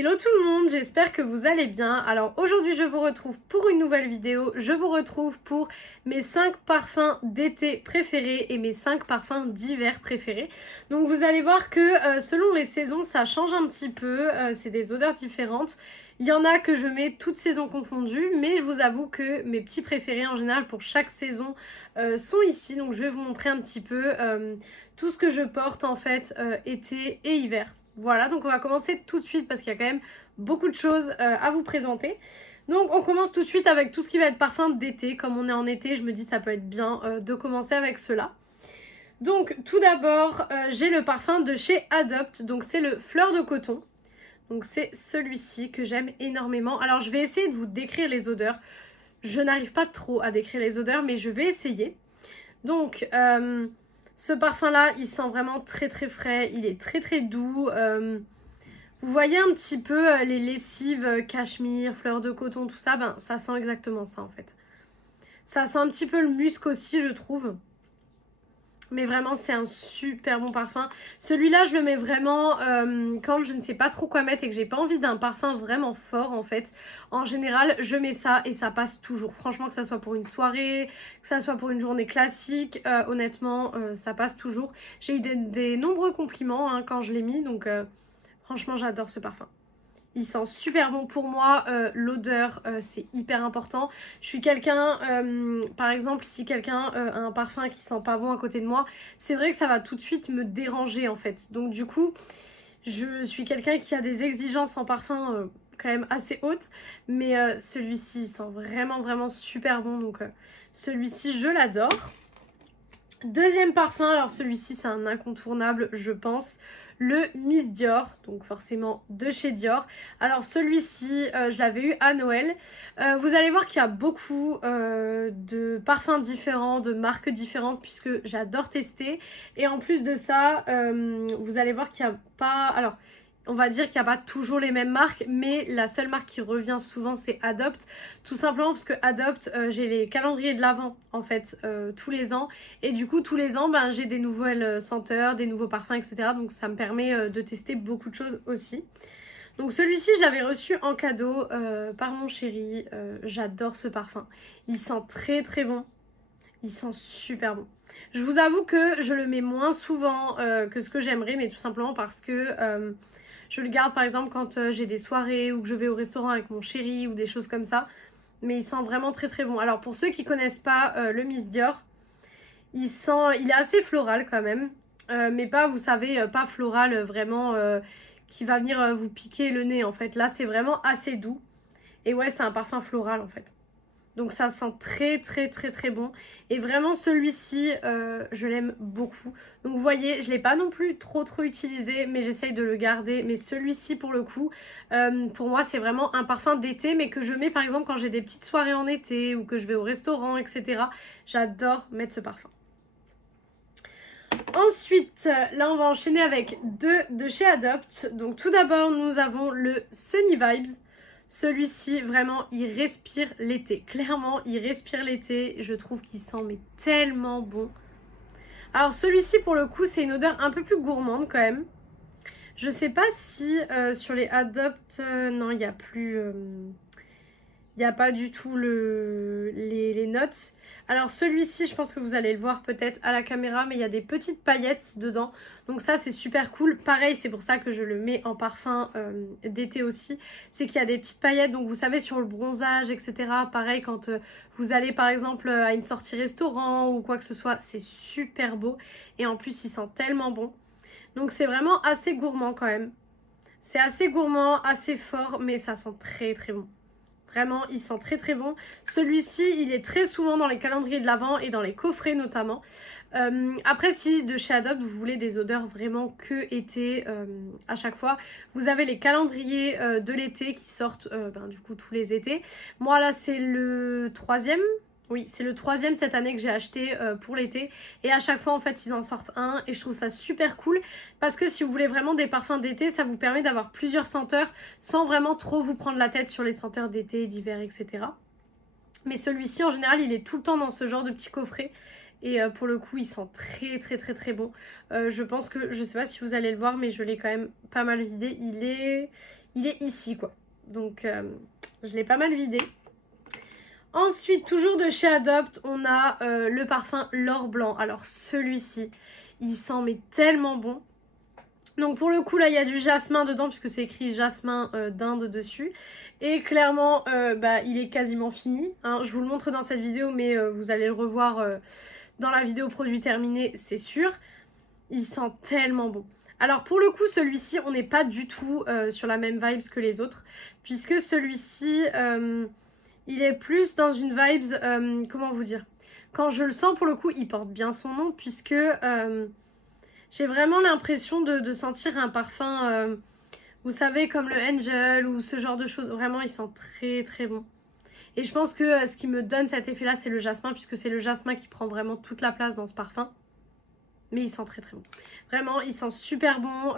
Hello tout le monde, j'espère que vous allez bien. Alors aujourd'hui je vous retrouve pour une nouvelle vidéo. Je vous retrouve pour mes 5 parfums d'été préférés et mes 5 parfums d'hiver préférés. Donc vous allez voir que selon les saisons ça change un petit peu, c'est des odeurs différentes. Il y en a que je mets toutes saisons confondues, mais je vous avoue que mes petits préférés en général pour chaque saison sont ici. Donc je vais vous montrer un petit peu tout ce que je porte en fait été et hiver. Voilà, donc on va commencer tout de suite parce qu'il y a quand même beaucoup de choses à vous présenter. Donc on commence tout de suite avec tout ce qui va être parfum d'été. Comme on est en été, je me dis ça peut être bien de commencer avec cela. Donc tout d'abord, j'ai le parfum de chez Adopt. Donc c'est le Fleur de Coton. Donc c'est celui-ci que j'aime énormément. Alors je vais essayer de vous décrire les odeurs. Je n'arrive pas trop à décrire les odeurs, mais je vais essayer. Donc... ce parfum-là, il sent vraiment très très frais, il est très très doux. Vous voyez un petit peu les lessives cachemire, fleurs de coton, tout ça, ben ça sent exactement ça en fait. Ça sent un petit peu le musc aussi, je trouve. Mais vraiment, c'est un super bon parfum. Celui-là, je le mets vraiment quand je ne sais pas trop quoi mettre et que j'ai pas envie d'un parfum vraiment fort en fait. En général, je mets ça et ça passe toujours. Franchement, que ça soit pour une soirée, que ça soit pour une journée classique, honnêtement, ça passe toujours. J'ai eu des nombreux compliments hein, quand je l'ai mis, donc franchement, j'adore ce parfum. Il sent super bon pour moi, l'odeur c'est hyper important. Je suis quelqu'un, par exemple si quelqu'un a un parfum qui sent pas bon à côté de moi, c'est vrai que ça va tout de suite me déranger en fait. Donc du coup, je suis quelqu'un qui a des exigences en parfum quand même assez hautes. Mais celui-ci il sent vraiment vraiment super bon, donc celui-ci je l'adore. Deuxième parfum, alors celui-ci c'est un incontournable je pense, le Miss Dior, donc forcément de chez Dior. Alors celui-ci je l'avais eu à Noël. Vous allez voir qu'il y a beaucoup de parfums différents, de marques différentes puisque j'adore tester. Et en plus de ça, vous allez voir qu'il n'y a pas... Alors, on va dire qu'il n'y a pas toujours les mêmes marques, mais la seule marque qui revient souvent c'est Adopt. Tout simplement parce que Adopt, j'ai les calendriers de l'Avent en fait tous les ans. Et du coup tous les ans ben, j'ai des nouvelles senteurs, des nouveaux parfums etc. Donc ça me permet de tester beaucoup de choses aussi. Donc celui-ci je l'avais reçu en cadeau par mon chéri. J'adore ce parfum. Il sent très très bon. Il sent super bon. Je vous avoue que je le mets moins souvent que ce que j'aimerais, mais tout simplement parce que je le garde par exemple quand j'ai des soirées ou que je vais au restaurant avec mon chéri ou des choses comme ça. Mais il sent vraiment très très bon. Alors pour ceux qui connaissent pas le Miss Dior, il est assez floral quand même. Mais pas, vous savez, pas floral vraiment qui va venir vous piquer le nez en fait. Là c'est vraiment assez doux. Et ouais, c'est un parfum floral en fait. Donc ça sent très très très très bon. Et vraiment celui-ci, je l'aime beaucoup. Donc vous voyez, je ne l'ai pas non plus trop utilisé, mais j'essaye de le garder. Mais celui-ci pour le coup, pour moi c'est vraiment un parfum d'été, mais que je mets par exemple quand j'ai des petites soirées en été ou que je vais au restaurant, etc. J'adore mettre ce parfum. Ensuite, là on va enchaîner avec deux de chez Adopt. Donc tout d'abord nous avons le Sunny Vibes. Celui-ci, vraiment, il respire l'été. Clairement, il respire l'été. Je trouve qu'il sent mais tellement bon. Alors celui-ci, pour le coup, c'est une odeur un peu plus gourmande quand même. Je sais pas si sur les Adopt... non, il n'y a plus... il n'y a pas du tout les notes. Alors celui-ci, je pense que vous allez le voir peut-être à la caméra, mais il y a des petites paillettes dedans. Donc ça, c'est super cool. Pareil, c'est pour ça que je le mets en parfum d'été aussi. C'est qu'il y a des petites paillettes, donc vous savez, sur le bronzage, etc. Pareil, quand vous allez par exemple à une sortie restaurant ou quoi que ce soit, c'est super beau. Et en plus, il sent tellement bon. Donc c'est vraiment assez gourmand quand même. C'est assez gourmand, assez fort, mais ça sent très très bon. Vraiment, il sent très très bon. Celui-ci, il est très souvent dans les calendriers de l'Avent et dans les coffrets notamment. Après, si de chez Adopt, vous voulez des odeurs vraiment que été à chaque fois, vous avez les calendriers de l'été qui sortent du coup tous les étés. Moi là, c'est le troisième. Oui, c'est le troisième cette année que j'ai acheté pour l'été. Et à chaque fois, en fait, ils en sortent un. Et je trouve ça super cool. Parce que si vous voulez vraiment des parfums d'été, ça vous permet d'avoir plusieurs senteurs sans vraiment trop vous prendre la tête sur les senteurs d'été, d'hiver, etc. Mais celui-ci, en général, il est tout le temps dans ce genre de petit coffret. Et pour le coup, il sent très très très très bon. Je pense que, je sais pas si vous allez le voir, mais je l'ai quand même pas mal vidé. Il est ici, quoi. Donc, je l'ai pas mal vidé. Ensuite, toujours de chez Adopt, on a le parfum L'Or Blanc. Alors, celui-ci, il sent mais tellement bon. Donc pour le coup là il y a du jasmin dedans puisque c'est écrit jasmin d'Inde dessus. Et clairement il est quasiment fini. Hein. Je vous le montre dans cette vidéo mais vous allez le revoir dans la vidéo produit terminé, c'est sûr. Il sent tellement bon. Alors pour le coup celui-ci on n'est pas du tout sur la même vibes que les autres. Puisque celui-ci il est plus dans une vibes, comment vous dire. Quand je le sens pour le coup il porte bien son nom puisque... j'ai vraiment l'impression de sentir un parfum, vous savez, comme le Angel ou ce genre de choses. Vraiment, il sent très très bon. Et je pense que ce qui me donne cet effet-là, c'est le jasmin, puisque c'est le jasmin qui prend vraiment toute la place dans ce parfum. Mais il sent très très bon. Vraiment, il sent super bon.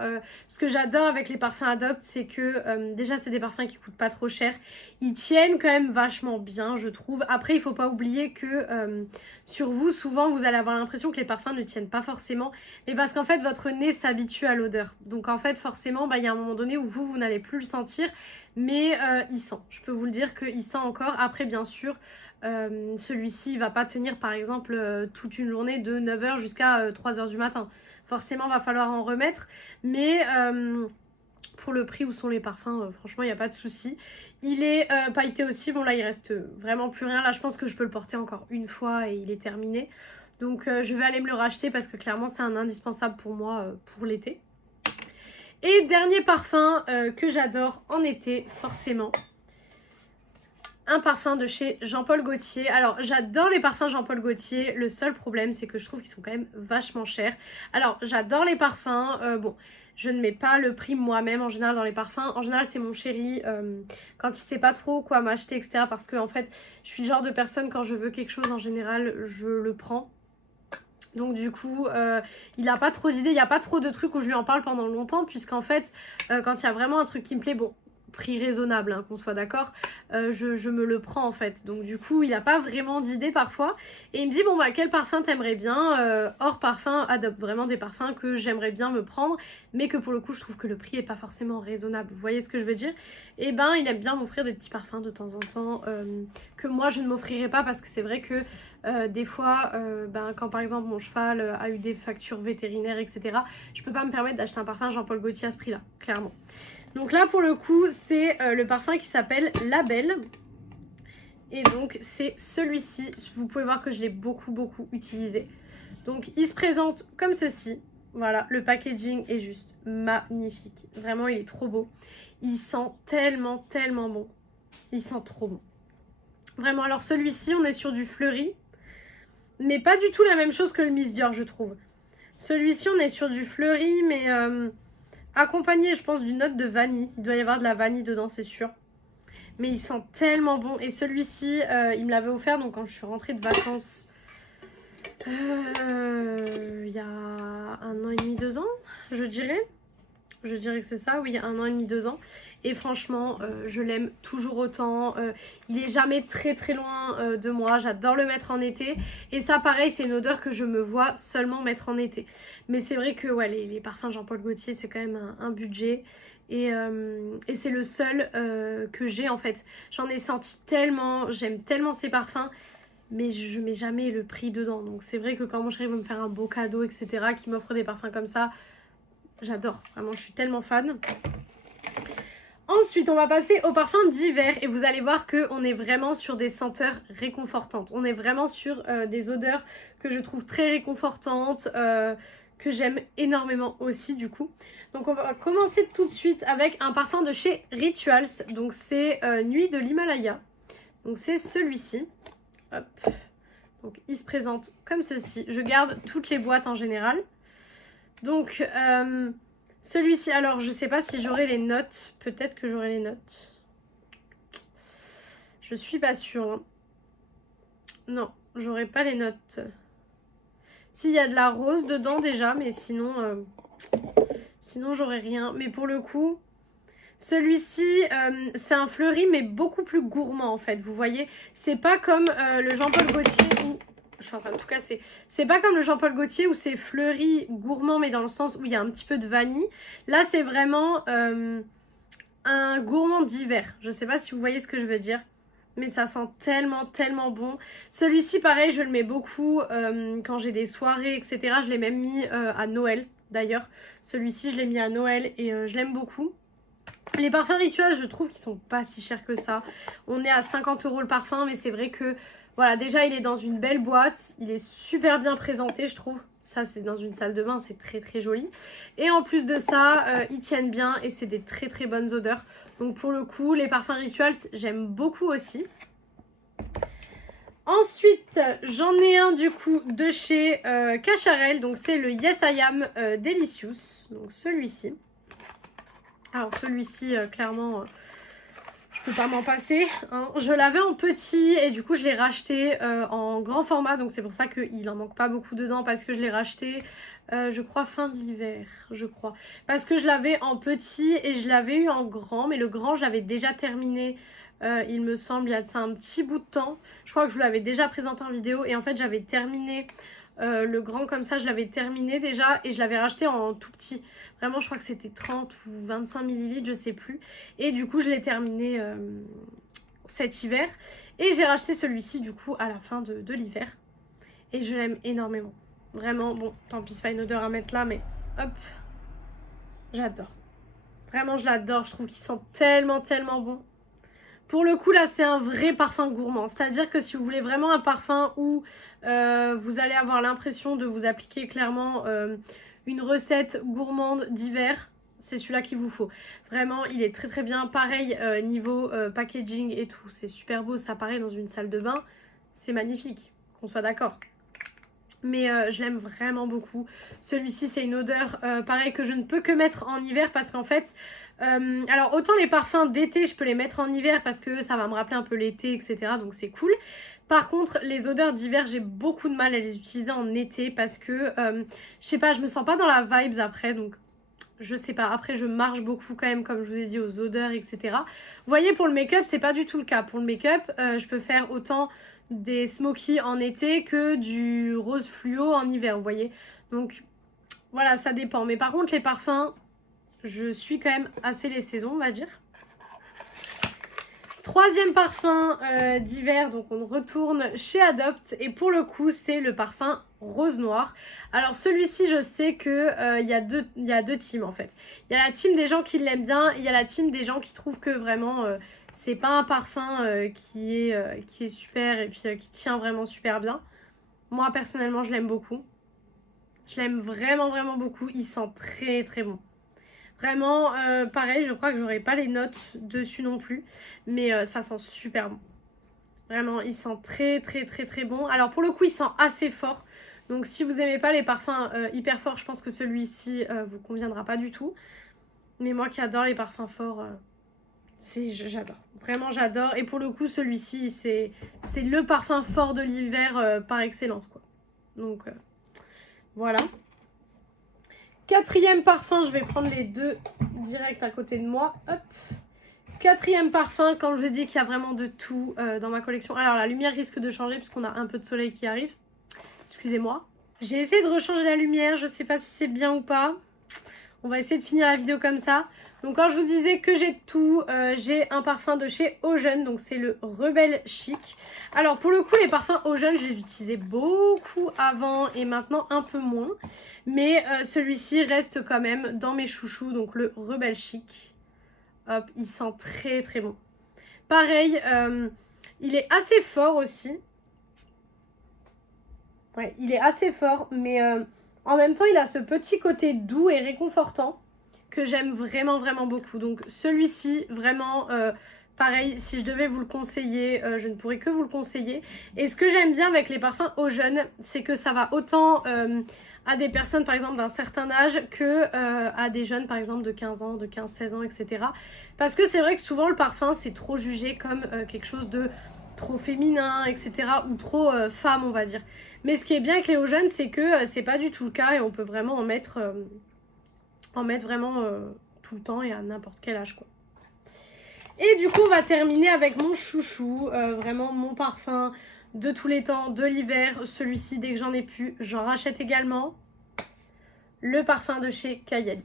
Ce que j'adore avec les parfums Adopt, c'est que déjà, c'est des parfums qui coûtent pas trop cher. Ils tiennent quand même vachement bien, je trouve. Après, il faut pas oublier que sur vous, souvent, vous allez avoir l'impression que les parfums ne tiennent pas forcément. Mais parce qu'en fait, votre nez s'habitue à l'odeur. Donc en fait, forcément, il y a un moment donné où vous n'allez plus le sentir. Mais il sent. Je peux vous le dire qu'il sent encore. Après, bien sûr... celui-ci va pas tenir par exemple toute une journée de 9 h jusqu'à 3 h du matin. Forcément va falloir en remettre, mais pour le prix où sont les parfums, franchement il n'y a pas de souci. Il est pailleté aussi, bon là il reste vraiment plus rien, là je pense que je peux le porter encore une fois et il est terminé. Donc je vais aller me le racheter parce que clairement c'est un indispensable pour moi pour l'été. Et dernier parfum que j'adore en été forcément, un parfum de chez Jean-Paul Gaultier. Alors j'adore les parfums Jean-Paul Gaultier, le seul problème c'est que je trouve qu'ils sont quand même vachement chers. Alors j'adore les parfums, bon je ne mets pas le prix moi-même en général dans les parfums. En général c'est mon chéri quand il sait pas trop quoi m'acheter etc. Parce que en fait je suis le genre de personne quand je veux quelque chose en général je le prends. Donc du coup, il n'a pas trop d'idées, il n'y a pas trop de trucs où je lui en parle pendant longtemps. Puisqu'en fait, quand il y a vraiment un truc qui me plaît, bon, prix raisonnable, hein, qu'on soit d'accord, je me le prends en fait. Donc du coup, il n'a pas vraiment d'idées parfois. Et il me dit, bon bah quel parfum t'aimerais bien hors parfum, adopte vraiment des parfums que j'aimerais bien me prendre. Mais que pour le coup, je trouve que le prix n'est pas forcément raisonnable. Vous voyez ce que je veux dire? Et ben, il aime bien m'offrir des petits parfums de temps en temps que moi, je ne m'offrirai pas. Parce que c'est vrai que des fois, quand par exemple mon cheval a eu des factures vétérinaires, etc., je peux pas me permettre d'acheter un parfum Jean-Paul Gaultier à ce prix-là, clairement. Donc là, pour le coup, c'est le parfum qui s'appelle La Belle. Et donc, c'est celui-ci. Vous pouvez voir que je l'ai beaucoup, beaucoup utilisé. Donc, il se présente comme ceci. Voilà, le packaging est juste magnifique. Vraiment, il est trop beau. Il sent tellement, tellement bon. Il sent trop bon. Vraiment, alors celui-ci, on est sur du fleuri. Mais pas du tout la même chose que le Miss Dior, je trouve. Celui-ci, on est sur du fleuri, mais... accompagné, je pense, d'une note de vanille. Il doit y avoir de la vanille dedans, c'est sûr. Mais il sent tellement bon. Et celui-ci, il me l'avait offert donc quand je suis rentrée de vacances. Il y a 1 an et demi, 2 ans, je dirais. Je dirais que c'est ça, oui, 1 an et demi, 2 ans. Et franchement, je l'aime toujours autant. Il est jamais très très loin de moi. J'adore le mettre en été. Et ça, pareil, c'est une odeur que je me vois seulement mettre en été. Mais c'est vrai que ouais, les parfums Jean-Paul Gaultier, c'est quand même un budget. Et c'est le seul que j'ai en fait. J'en ai senti tellement, j'aime tellement ces parfums. Mais je mets jamais le prix dedans. Donc c'est vrai que quand mon chéri veut me faire un beau cadeau, etc., qui m'offre des parfums comme ça, j'adore. Vraiment, je suis tellement fan. Ensuite, on va passer au parfum d'hiver et vous allez voir qu'on est vraiment sur des senteurs réconfortantes. On est vraiment sur des odeurs que je trouve très réconfortantes, que j'aime énormément aussi du coup. Donc on va commencer tout de suite avec un parfum de chez Rituals. Donc c'est Nuit de l'Himalaya. Donc c'est celui-ci. Hop. Donc il se présente comme ceci. Je garde toutes les boîtes en général. Donc... celui-ci, alors je sais pas si j'aurai les notes. Peut-être que j'aurai les notes. Je suis pas sûre. Hein. Non, j'aurai pas les notes. S'il y a de la rose dedans déjà, mais sinon, sinon j'aurai rien. Mais pour le coup, celui-ci, c'est un fleuri, mais beaucoup plus gourmand en fait. Vous voyez, c'est pas comme le Jean-Paul Gaultier où je suis en train de tout casser. C'est pas comme le Jean-Paul Gaultier où c'est fleuri, gourmand, mais dans le sens où il y a un petit peu de vanille. Là, c'est vraiment un gourmand d'hiver. Je sais pas si vous voyez ce que je veux dire. Mais ça sent tellement, tellement bon. Celui-ci, pareil, je le mets beaucoup quand j'ai des soirées, etc. Je l'ai même mis à Noël, d'ailleurs. Celui-ci, je l'ai mis à Noël et je l'aime beaucoup. Les parfums rituels, je trouve qu'ils sont pas si chers que ça. On est à 50 € le parfum, mais c'est vrai que, voilà, déjà, il est dans une belle boîte. Il est super bien présenté, je trouve. Ça, c'est dans une salle de bain, c'est très, très joli. Et en plus de ça, ils tiennent bien et c'est des très, très bonnes odeurs. Donc, pour le coup, les parfums rituels, j'aime beaucoup aussi. Ensuite, j'en ai un du coup de chez Cacharel. Donc, c'est le Yes I Am Delicious. Donc, celui-ci. Alors celui-ci, clairement, je peux pas m'en passer. Hein. Je l'avais en petit et du coup je l'ai racheté en grand format. Donc c'est pour ça qu'il en manque pas beaucoup dedans parce que je l'ai racheté, je crois, fin de l'hiver, je crois. Parce que je l'avais en petit et je l'avais eu en grand. Mais le grand, je l'avais déjà terminé, il me semble, il y a de ça un petit bout de temps. Je crois que je vous l'avais déjà présenté en vidéo. Et en fait, j'avais terminé le grand comme ça. Je l'avais terminé déjà et je l'avais racheté en tout petit. Vraiment, je crois que c'était 30 ou 25 ml, je sais plus. Et du coup, je l'ai terminé cet hiver. Et j'ai racheté celui-ci, du coup, à la fin de l'hiver. Et je l'aime énormément. Vraiment, bon, tant pis, c'est pas une odeur à mettre là, mais hop. J'adore. Vraiment, je l'adore. Je trouve qu'il sent tellement, tellement bon. Pour le coup, là, c'est un vrai parfum gourmand. C'est-à-dire que si vous voulez vraiment un parfum où vous allez avoir l'impression de vous appliquer clairement une recette gourmande d'hiver, c'est celui-là qu'il vous faut. Vraiment, il est très très bien. Pareil, niveau packaging et tout, c'est super beau. Ça paraît dans une salle de bain. C'est magnifique, qu'on soit d'accord. Mais je l'aime vraiment beaucoup. Celui-ci, c'est une odeur, pareil, que je ne peux que mettre en hiver parce qu'en fait... alors, autant les parfums d'été, je peux les mettre en hiver parce que ça va me rappeler un peu l'été, etc. Donc, c'est cool. Par contre, les odeurs d'hiver, j'ai beaucoup de mal à les utiliser en été parce que, je sais pas, je me sens pas dans la vibes après. Donc, je sais pas. Après, je marche beaucoup quand même, comme je vous ai dit, aux odeurs, etc. Vous voyez, pour le make-up, c'est pas du tout le cas. Pour le make-up, je peux faire autant des smokies en été que du rose fluo en hiver, vous voyez. Donc, voilà, ça dépend. Mais par contre, les parfums, je suis quand même assez les saisons, on va dire. Troisième parfum d'hiver, donc on retourne chez Adopt. Et pour le coup, c'est le parfum rose noir. Alors celui-ci, je sais que y a deux teams en fait. Il y a la team des gens qui l'aiment bien, il y a la team des gens qui trouvent que vraiment c'est pas un parfum qui est super et puis qui tient vraiment super bien. Moi personnellement, je l'aime beaucoup. Je l'aime vraiment vraiment beaucoup. Il sent très très bon. Vraiment, pareil, je crois que j'aurai pas les notes dessus non plus. Mais ça sent super bon. Vraiment, il sent très très très très bon. Alors pour le coup, il sent assez fort. Donc si vous aimez pas les parfums hyper forts, je pense que celui-ci vous conviendra pas du tout. Mais moi qui adore les parfums forts, j'adore. Vraiment, j'adore. Et pour le coup, celui-ci, c'est le parfum fort de l'hiver par excellence, quoi. Donc, voilà. Quatrième parfum, je vais prendre les deux direct à côté de moi. Hop. Quatrième parfum, quand je dis qu'il y a vraiment de tout dans ma collection. Alors, la lumière risque de changer puisqu'on a un peu de soleil qui arrive. Excusez-moi. J'ai essayé de rechanger la lumière. Je sais pas si c'est bien ou pas. On va essayer de finir la vidéo comme ça. Donc quand je vous disais que j'ai tout, j'ai un parfum de chez Ocean, donc c'est le Rebelle Chic. Alors pour le coup, les parfums Ocean, je les utilisais beaucoup avant et maintenant un peu moins. Mais celui-ci reste quand même dans mes chouchous, donc le Rebelle Chic. Hop, il sent très très bon. Pareil, il est assez fort aussi. Ouais, il est assez fort, mais en même temps, il a ce petit côté doux et réconfortant que j'aime vraiment vraiment beaucoup. Donc celui-ci, vraiment, pareil, si je devais vous le conseiller, je ne pourrais que vous le conseiller. Et ce que j'aime bien avec les parfums aux jeunes, c'est que ça va autant à des personnes par exemple d'un certain âge que à des jeunes par exemple de 15 ans, de 15-16 ans, etc. Parce que c'est vrai que souvent le parfum c'est trop jugé comme quelque chose de trop féminin, etc. ou trop femme, on va dire. Mais ce qui est bien avec les hauts jeunes, c'est que c'est pas du tout le cas et on peut vraiment en mettre vraiment tout le temps et à n'importe quel âge, quoi. Et du coup, on va terminer avec mon chouchou, vraiment mon parfum de tous les temps, de l'hiver. Celui-ci, dès que j'en ai plus, j'en rachète également. Le parfum de chez Kayali.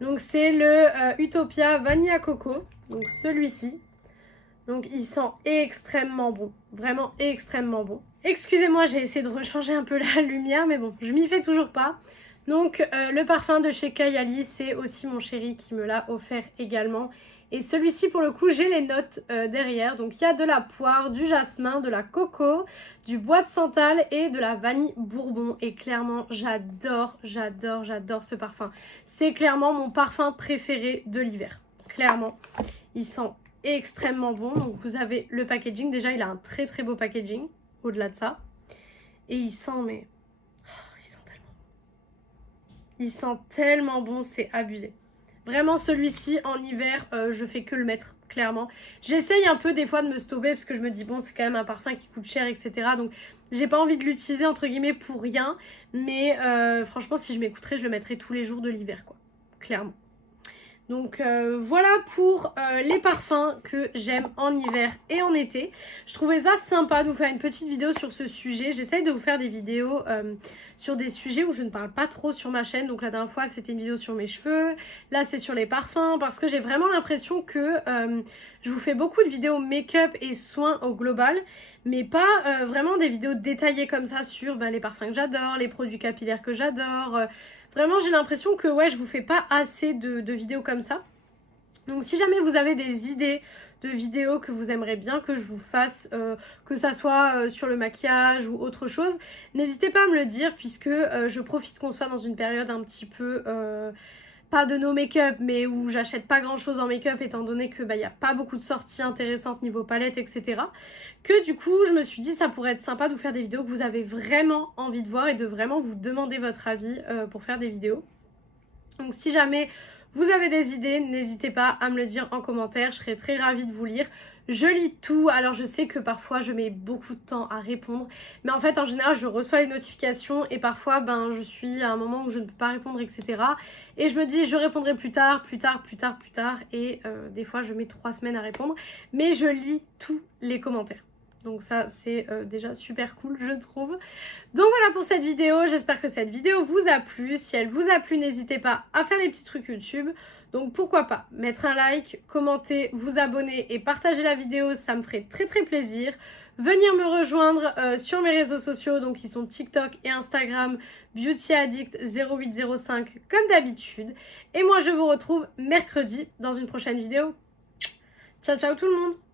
Donc c'est le Utopia Vanilla Coco. Donc celui-ci. Donc il sent extrêmement bon. Vraiment extrêmement bon. Excusez-moi, j'ai essayé de rechanger un peu la lumière, mais bon, je m'y fais toujours pas. Donc le parfum de chez Kayali, c'est aussi mon chéri qui me l'a offert également. Et celui-ci, pour le coup, j'ai les notes derrière. Donc il y a de la poire, du jasmin, de la coco, du bois de santal et de la vanille bourbon. Et clairement, j'adore, j'adore, j'adore ce parfum. C'est clairement mon parfum préféré de l'hiver. Clairement, il sent extrêmement bon. Donc vous avez le packaging. Déjà, il a un très très beau packaging au-delà de ça. Et il sent, mais... il sent tellement bon, c'est abusé. Vraiment, celui-ci, en hiver, je fais que le mettre, clairement. J'essaye un peu des fois de me stopper parce que je me dis, bon, c'est quand même un parfum qui coûte cher, etc. Donc, j'ai pas envie de l'utiliser, entre guillemets, pour rien. Mais franchement, si je m'écouterais, je le mettrais tous les jours de l'hiver, quoi. Clairement. Donc voilà pour les parfums que j'aime en hiver et en été. Je trouvais ça sympa de vous faire une petite vidéo sur ce sujet. J'essaye de vous faire des vidéos sur des sujets où je ne parle pas trop sur ma chaîne. Donc la dernière fois c'était une vidéo sur mes cheveux. Là c'est sur les parfums parce que j'ai vraiment l'impression que je vous fais beaucoup de vidéos make-up et soins au global. Mais pas vraiment des vidéos détaillées comme ça sur les parfums que j'adore, les produits capillaires que j'adore. Vraiment, j'ai l'impression que ouais, je vous fais pas assez de vidéos comme ça. Donc si jamais vous avez des idées de vidéos que vous aimeriez bien que je vous fasse, que ça soit sur le maquillage ou autre chose, n'hésitez pas à me le dire puisque je profite qu'on soit dans une période un petit peu... pas de no make-up, mais où j'achète pas grand chose en make-up étant donné que y a pas beaucoup de sorties intéressantes niveau palette, etc. Que du coup, je me suis dit ça pourrait être sympa de vous faire des vidéos que vous avez vraiment envie de voir et de vraiment vous demander votre avis pour faire des vidéos. Donc si jamais vous avez des idées, n'hésitez pas à me le dire en commentaire, je serai très ravie de vous lire. Je lis tout, alors je sais que parfois je mets beaucoup de temps à répondre, mais en fait en général je reçois les notifications et parfois je suis à un moment où je ne peux pas répondre, etc. Et je me dis je répondrai plus tard, et des fois je mets 3 semaines à répondre, mais je lis tous les commentaires. Donc ça c'est déjà super cool je trouve. Donc voilà pour cette vidéo, j'espère que cette vidéo vous a plu. Si elle vous a plu, n'hésitez pas à faire les petits trucs YouTube. Donc pourquoi pas mettre un like, commenter, vous abonner et partager la vidéo, ça me ferait très très plaisir. Venir me rejoindre sur mes réseaux sociaux, donc qui sont TikTok et Instagram, BeautyAddict0805 comme d'habitude. Et moi je vous retrouve mercredi dans une prochaine vidéo. Ciao ciao tout le monde!